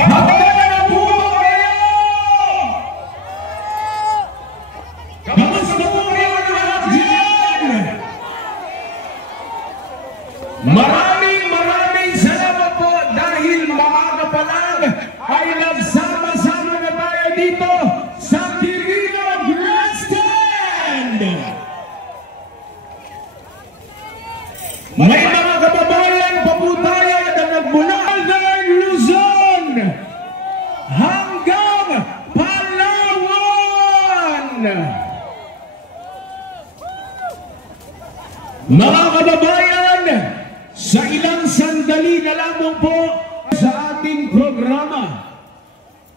Handa na po kayo! Kamusta po kayo lahat dyan? Maraming salamat po dahil maaga pa lang ay nagsama-sama na tayo dito sa Quirino Grandstand. May mga kababayan pa po tayo na nagmula ng Luzon hanggang Palawan. Mga kababayan, sa ilang sandali na lamang po sa ating programa.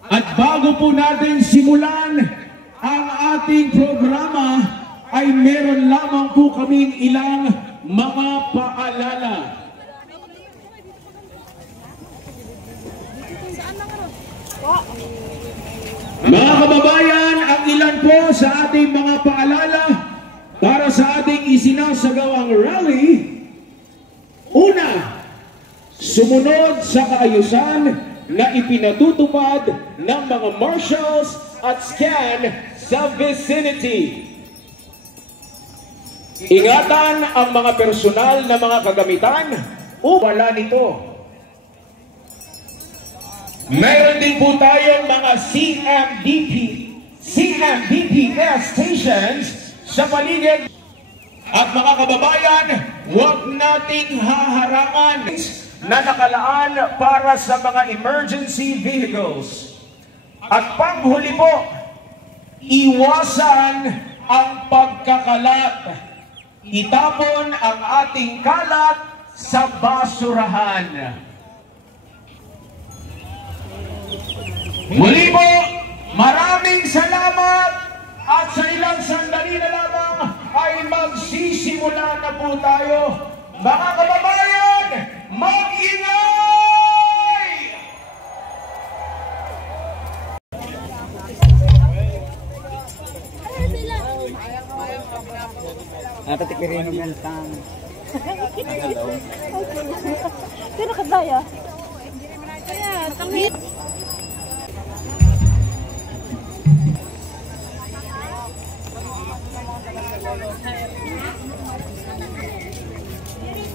At bago po natin simulan ang ating programa, ay meron lamang po kaming ilang mga paalala. Mga kababayan, ang ilan po sa ating mga paalala para sa ating isinasagawang rally. Una, sumunod sa kaayusan na ipinatutupad ng mga marshals at SCAN sa vicinity. Ingatan ang mga personal na mga kagamitan o wala nito. Mayroon din po tayong mga CMDPS stations sa paligid. At mga kababayan, huwag nating haharangan na nakalaan para sa mga emergency vehicles. At panghuli po, iwasan ang pagkakalat. Itapon ang ating kalat sa basurahan. Muli po, maraming salamat. At sa ilang sandali na lamang ay magsisimula na po tayo. Mga kababayan, mag-ingay! Natatikirin ng gantang. Sino kadaya? Kaya, tangit.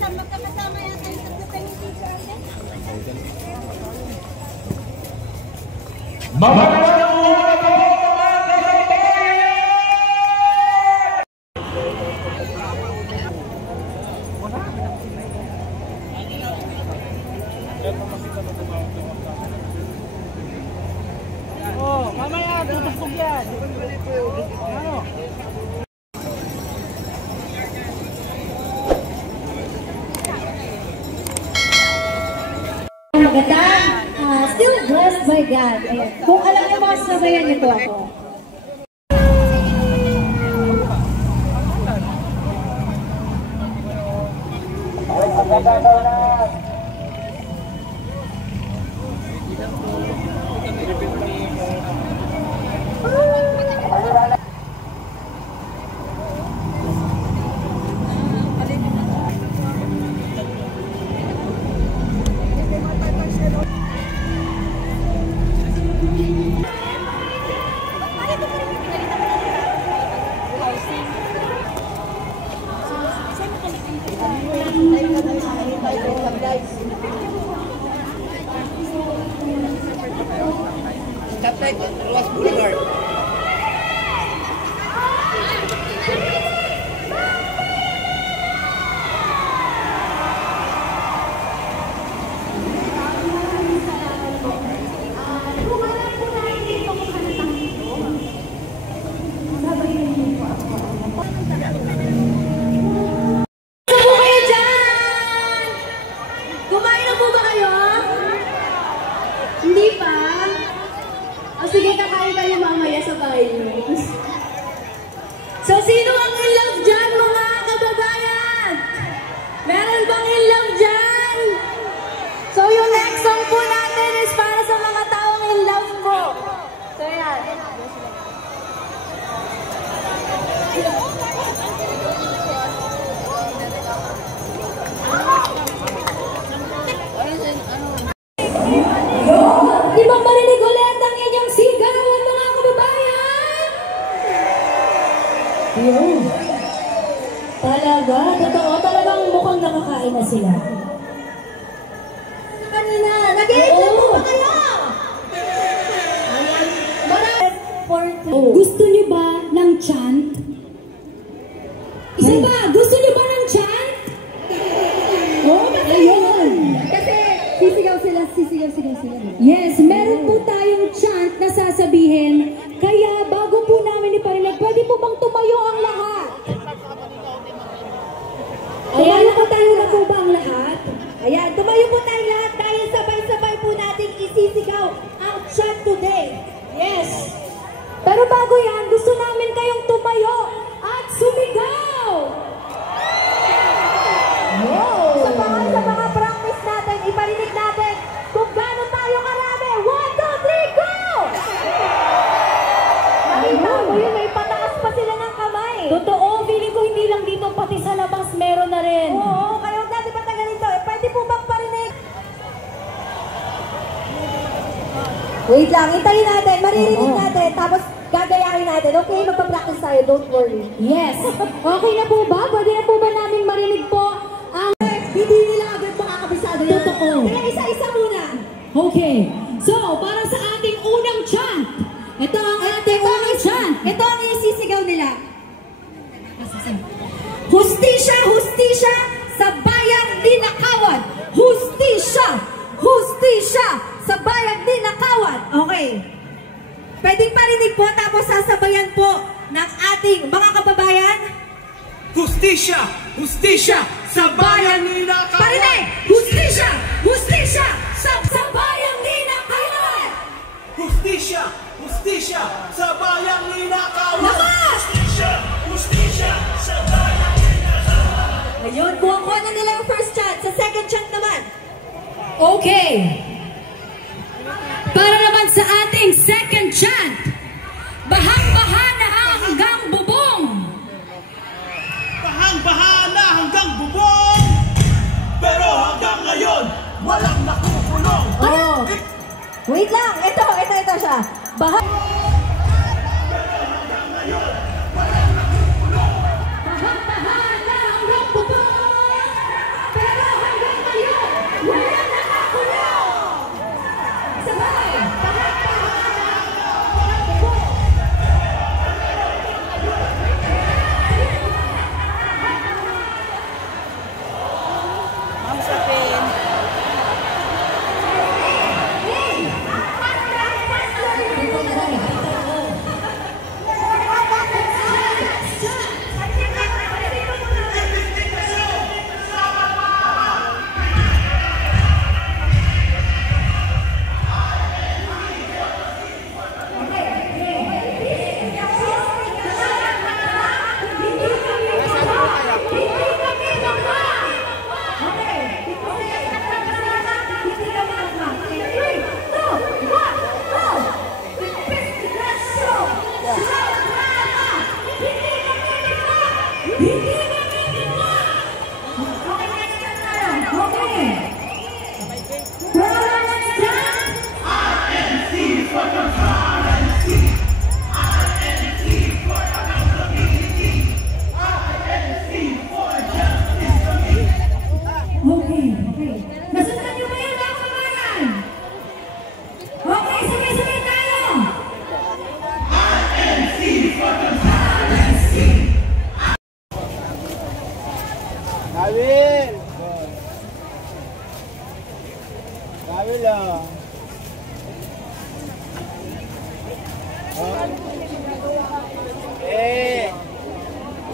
Magkakasama yata yung tatlo kayong teacher natin. Oh, mamaya tutugtog yan. Ano? Magandang, still blessed by God. Ayan. Kung alam niyo mga sabayan niyo po ako. Ruas Boulevard. Hindi pa? O sige, kakain tayo mamaya sa bahay niyo. So, sino ang in love dyan, mga kababayan? Meron bang in love dyan? So, yung next song po natin is para sa mga taong in love po. So, yan. Yo! chant? Isa ba? Gusto niyo ba ng chant? Oh, ayun! Kasi sisigaw sila. Yes, meron po tayong chant na sasabihin. Kaya bago po namin iparinig, pwede po bang tumayo ang lahat? Tumayo po tayo na po ba ang lahat? Ayan, tumayo po tayo lahat dahil sabay-sabay po nating isisigaw ang chant today. Yes! Pero bago yan, gusto namin kayong tumayo at sumigaw! Sa mga practice natin, iparinig natin kung gaano tayo karami. 1, 2, 3, go! Nakita mo yun, may pataas pa sila ng kamay. Totoo, feeling ko hindi lang dito, pati sa labas meron na rin. Oo, kayo huwag natin patagalin to. Pwede po bang parinig? Wait lang, hintayin natin, maririnig natin, tapos gagayahin natin. Okay, magpa-practice tayo, don't worry. Yes! Okay na po ba? Pwede na po ba namin marinig po ang... Hindi nila agad makakabisado yan. Totoo. Kaya isa-isa muna. Okay. So, para sa ating unang chant, ito ang ating unang chant. Ito ang isisigaw nila. Hustisya, hustisya sa bayang ninakawan. Hustisya, hustisya sa bayang ninakawan. Okay. Pwedeng parinig po, tapos sasabayan po ng ating mga kababayan. Hustisya! Hustisya! Sa bayan nila ka! Parinig! Hustisya, hustisya sa bayang ninakawan. Hustisya! Hustisya! Sa bayan nila ka! Lakas! Hustisya! Sa bayan nila ka! Ayun, kuha na nila yung first chant. Sa second chant naman. Okay. Para naman sa ating second chant, bahang-baha na hanggang bubong. Bahang-baha na hanggang bubong! Pero hanggang ngayon, walang nakukulong! Oh. Wait lang. Ito siya. Bahang-baha na hanggang bubong. Pero hanggang ngayon, wala nakakulong. Sabay!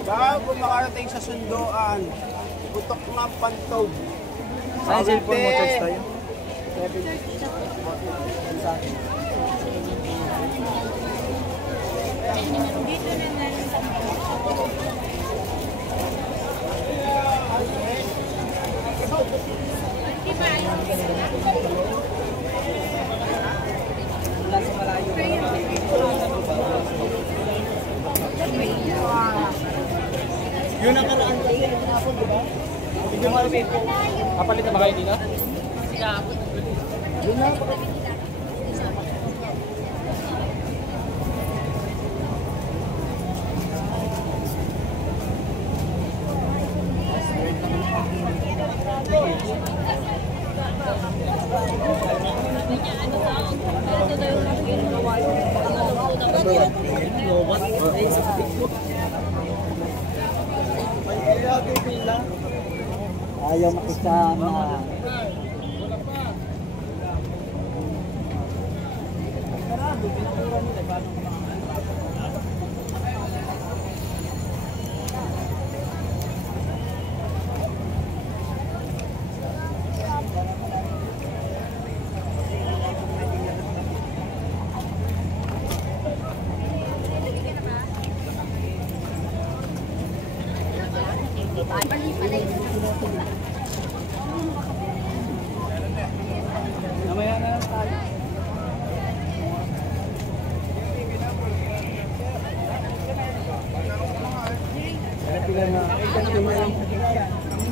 Bago makarating sa sunduan, putok ng pantog. Saan yung cellphone mo, text tayo? Yun ang karaan kasi tinapon, di ba? Hindi mo alam ito. Kapalit na ba kayo dito? Yun na. Ayaw makisama. Namaya na lang tayo.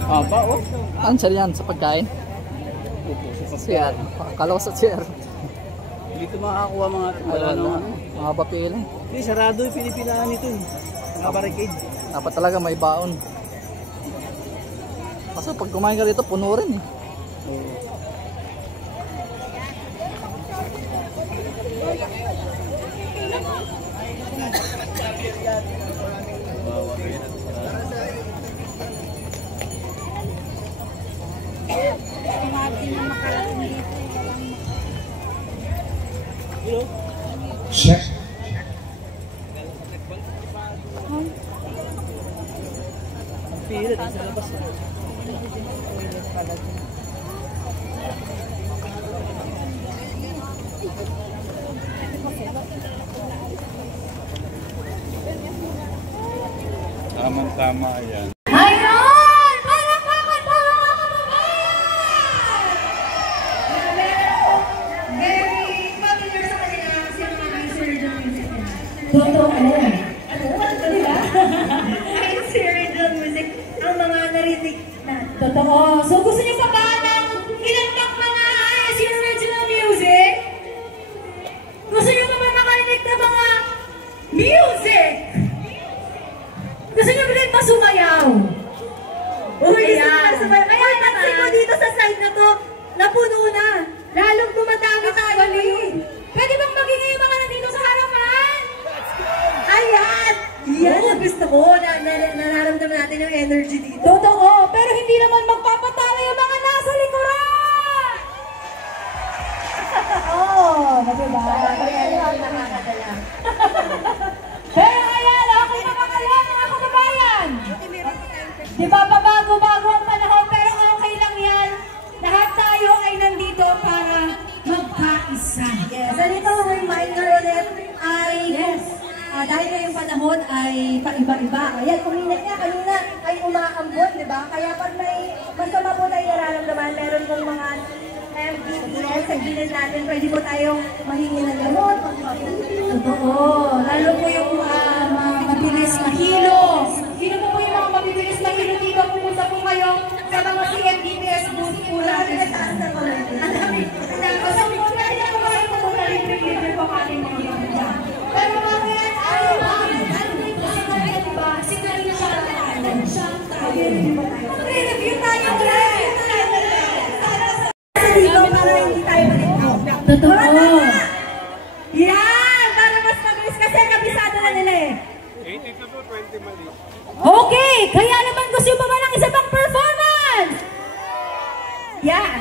Apa oh? Answer yan sa pagkain. Sir, kala ko sa sir. Dito makakakuha mga wala naman. Mga papel. Hindi, sarado yung pinipilaan nito. Mga barricade. Dapat talaga may baon. Kasi pag kumain ka dito, puno rin eh. Check. Pilit sa labas. Tamang-tama yan. Ayun! Palakpakan po mga kababayan! Very familiar sa kanila kasi ang mga Sir Music. Totoo. Diba? Ay, Sir Music. Ang mga narinig na. Totoo. So gusto niyo pa ba ng ilang takpan na ayos yung original music? Gusto niyo pa ba nakarinig na mga music? Gusto niyo ba rin masumayaw? Uy, sumayaw. Kaya natin ko dito sa side na to, napuno na. Lalong dumadami tayo. Pwede bang maging yung mga nandito sa harapan? Ayan! Yan ang gusto ko. Nararamdaman natin yung energy dito. Totoo, pero hindi naman magpapatalo yung mga nasa likuran! Oo, diba? Kaya lang nakakadala. Pero ayan, ako yung makakala mga kababayan. Diba bago-bago ang panahon, pero okay lang yan. Lahat tayo ay nandito para magkaisa. Yes, a little reminder ulit ay, dahil ngayong panahon ay paiba-iba. Ayan, kuminig niya kanina ay umaambon, diba? Kaya pag may masama po tayo nararamdaman, meron pong mga MBPS sa gilid natin, pwede po tayong mahingi ng gamot. Totoo. Lalo po yung mga mabilis mahilo. Sino po yung mga mabilis mahilo dito? Pumunta po kayo sa mga CMDPS booth po natin. Ang dami. Kasi po tayo na kumain po na libre-libre po ating mga dyan. Pero mamaya tayo, diba? Signal na siya mag-review tayo. Dito para hindi tayo maligtaw. Totoo. Yan! Para mas mabilis kasi kabisado na nila eh. 82 to 20 mali. Okay! Kaya naman gusto mo ba ng isa pang performance? Yan!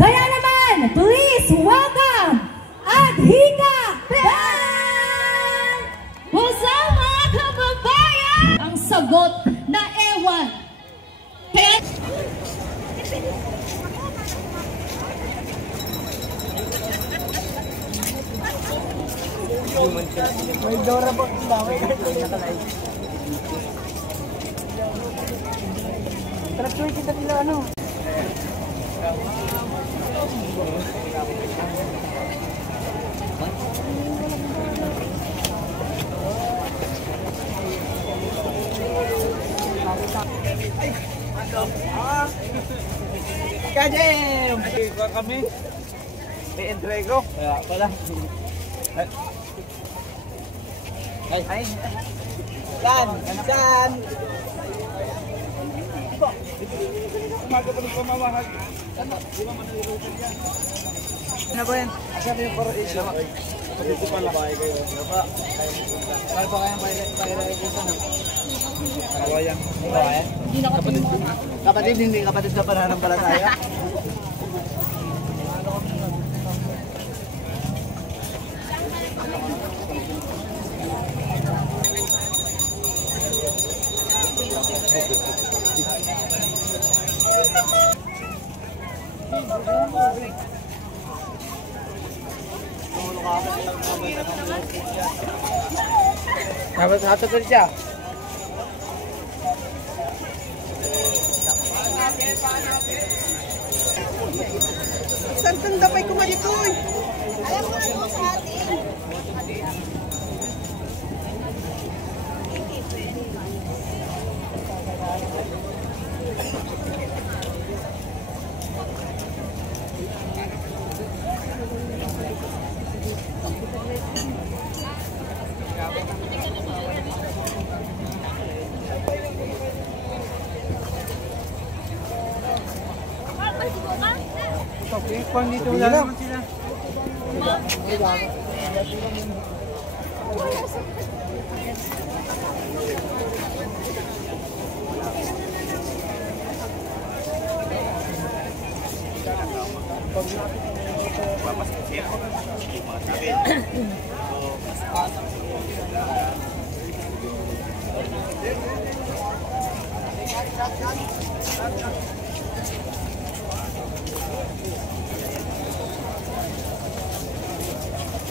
Kaya naman, please welcome Adhika Band! Pusa mga kababayan! Ang sagot na ewan. Kaya... May Dora po. May nakalive. Tara, kita nila ano. Kajem! Kami. May entrego. Kaya pala. Ay. Ay. San! San! Umaga pa ng pamamahag. Ano ba yan? Asan yung coronation? Dito pala. Ano pa? Kaya pa kayang pahirahin ko sana? Kawayan. Kawayan? Hindi na kapatid. Kapatid, hindi kapatid na pananampalataya. Dapat hatod siya. Saan kang dapay ko malitoy? Alam mo ano sa atin? Okay, kung dito wala naman sila.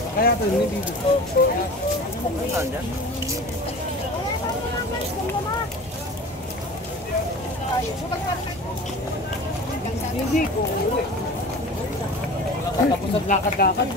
Kaya ito, hindi dito. Saan dyan? Hindi ko. Tapos ang lakad-lakad.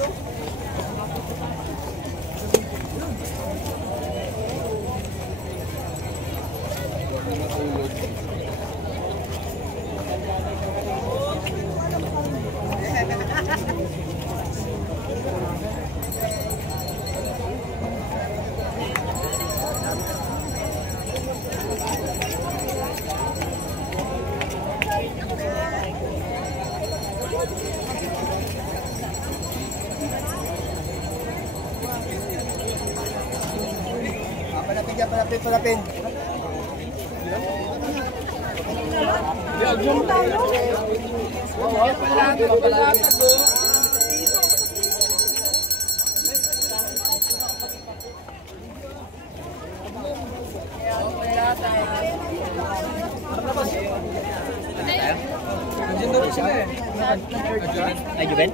Palapin. Ay, Juben?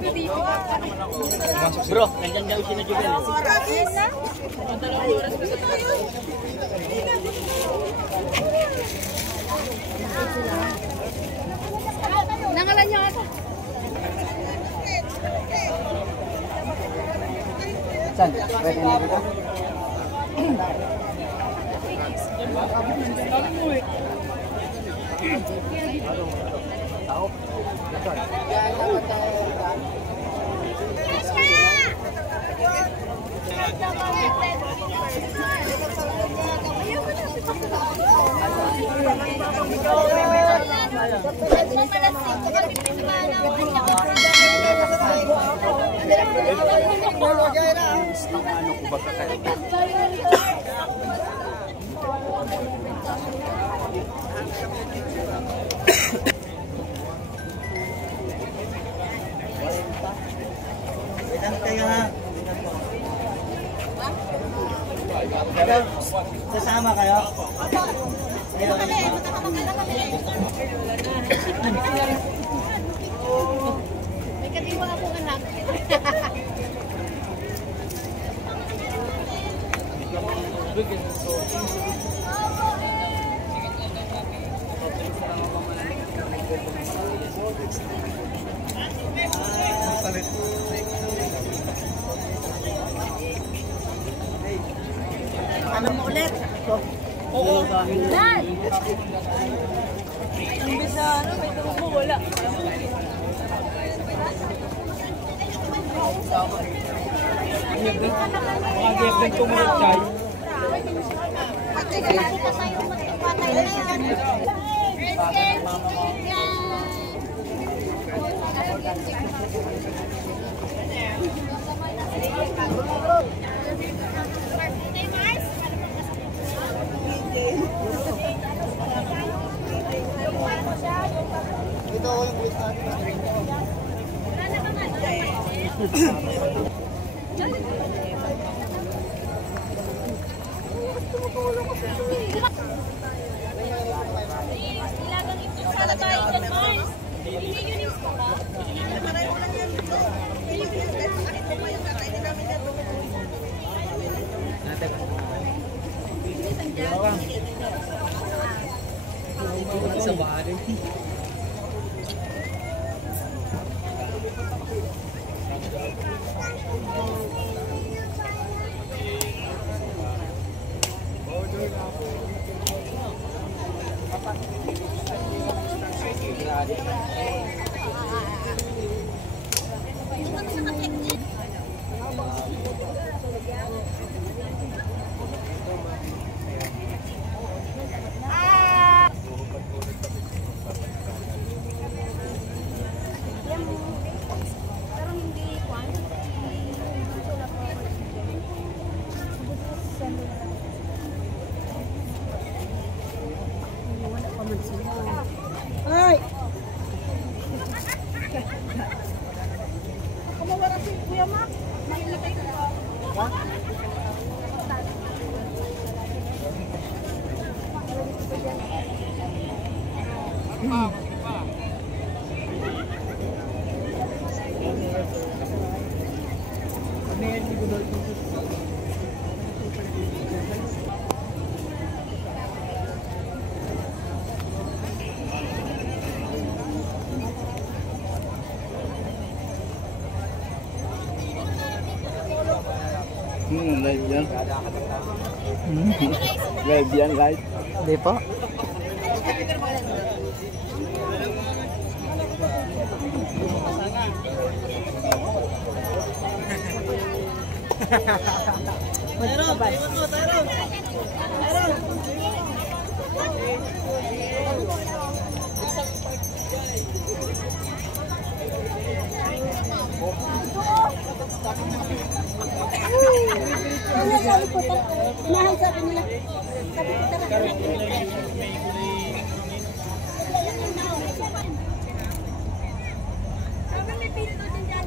Bro, nandiyan daw si na Juben. Nangalan niya ata. Saan? Pwede na dito? Kasama kayo? May katiwa akong anak. Ano mo ulit? Dad! Imbis na ano, may tulog mo, wala. Makagiyag ko mga chay. Nilagang ito sana tayo ng Mars. Hindi yun yung spa. Maraming lang yan dito. Kahit makakit mo pa yung kakainin namin yan. Sa bahay. Pero hindi kwan. Ay! Kumawara si Kuya Mac. Nailagay ko ba? Live yan. Live yan, live. Hindi po. Mahal sabi nila. Sabi ko tara. Sabi may pili doon din dyan.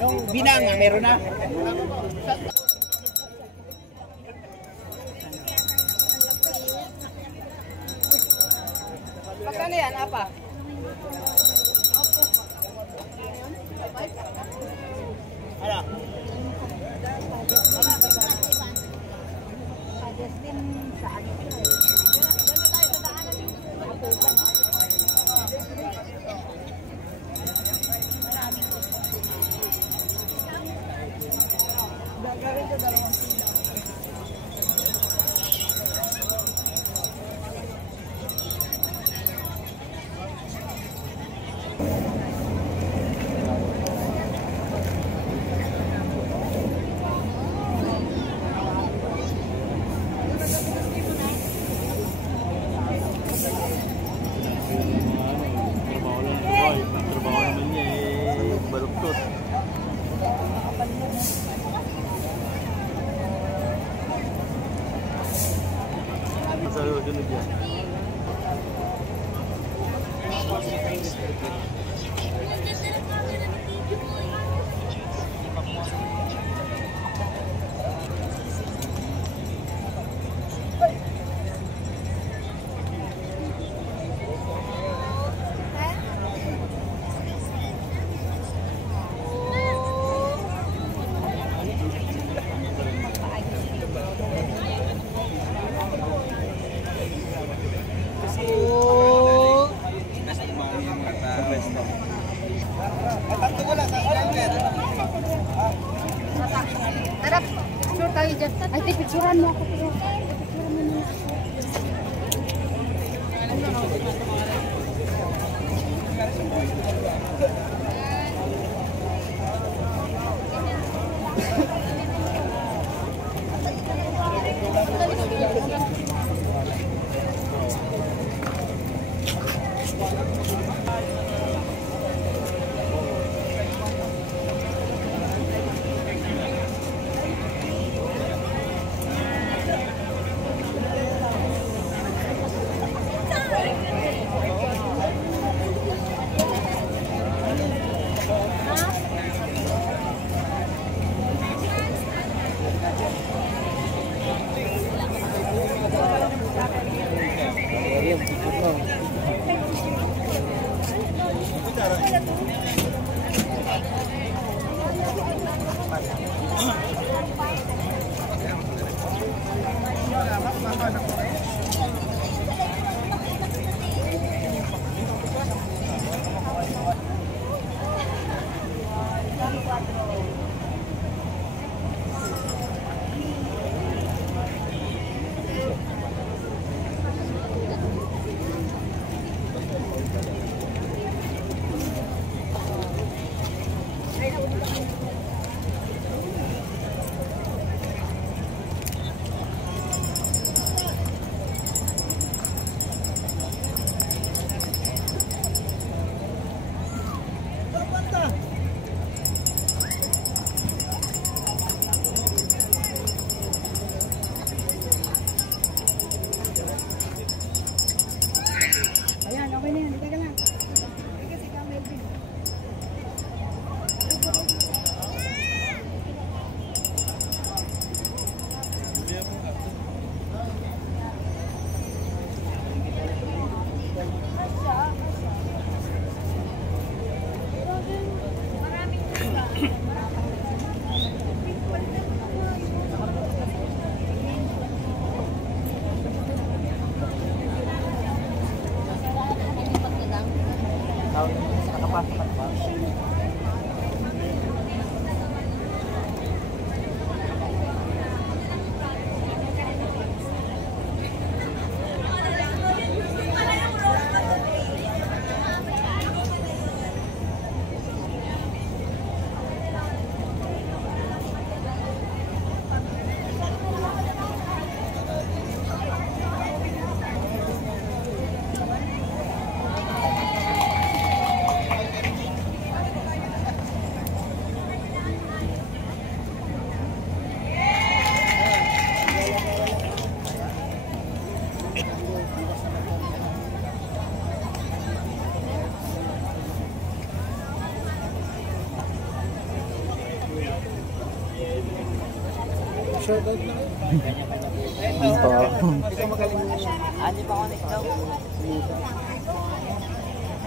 Yung binanga, meron na. Magkano yan, apa? Ano? Harap, sure tayo dyan. Ay, pipicturan mo ako.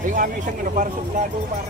Yung aming isang para suplado, para